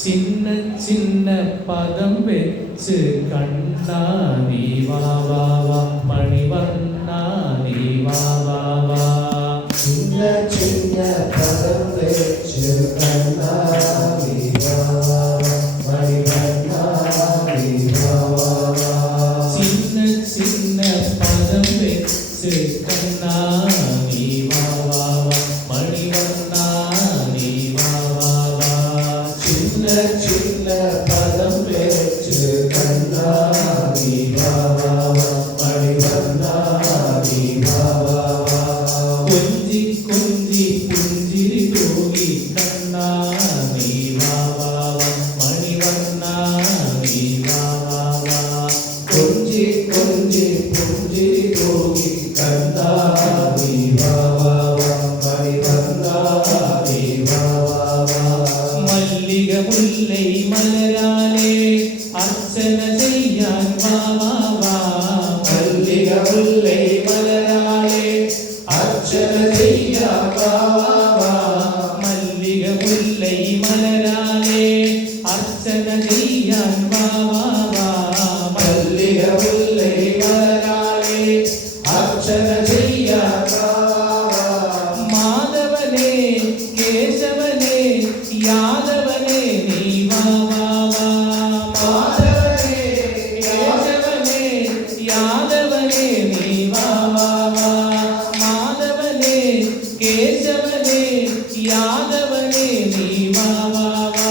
சின்ன சின்ன பதம் வச்சு கண்ணா நீ வா வா வா மணிவண்ணா நீ வா வா வா சின்ன சின்ன பதம் வச்சு கண்ணா நீ வா வா. மணிவண்ணா நீ வா வா வா. சின்ன சின்ன பதம் வச்சு கண்ணா சின்ன சின்ன பதம் வச்சு கண்ணா நீ வா வா வா. மணிவண்ணா நீ வா வா வா. கொஞ்சி கொஞ்சி புஞ்சிரி தூகி கண்ணா நீ வா வா வா மணிவண்ணா நீ வா வா வா கொஞ்சி கொஞ்சி புஞ்சி தூகி கண்ணா நீ வா வா வா. മുല്ലൈ മലരാലേ അർച്ചന ചെയ്യാൻ വാ கேசவனே யாதவனே நீ வா வா வா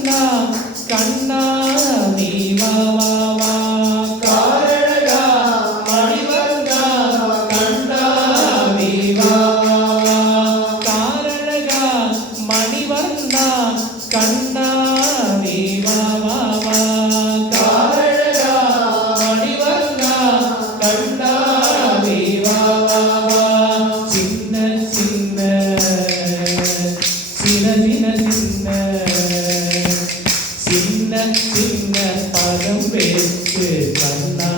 கண்ணா கண்ணா நீ வா வா வா. காரணகா மணிவண்ணா கண்ணா. சின்ன சின்ன சின்ன சின்ன சின்ன சின்ன பதம் பேசு கண்ணா